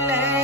lay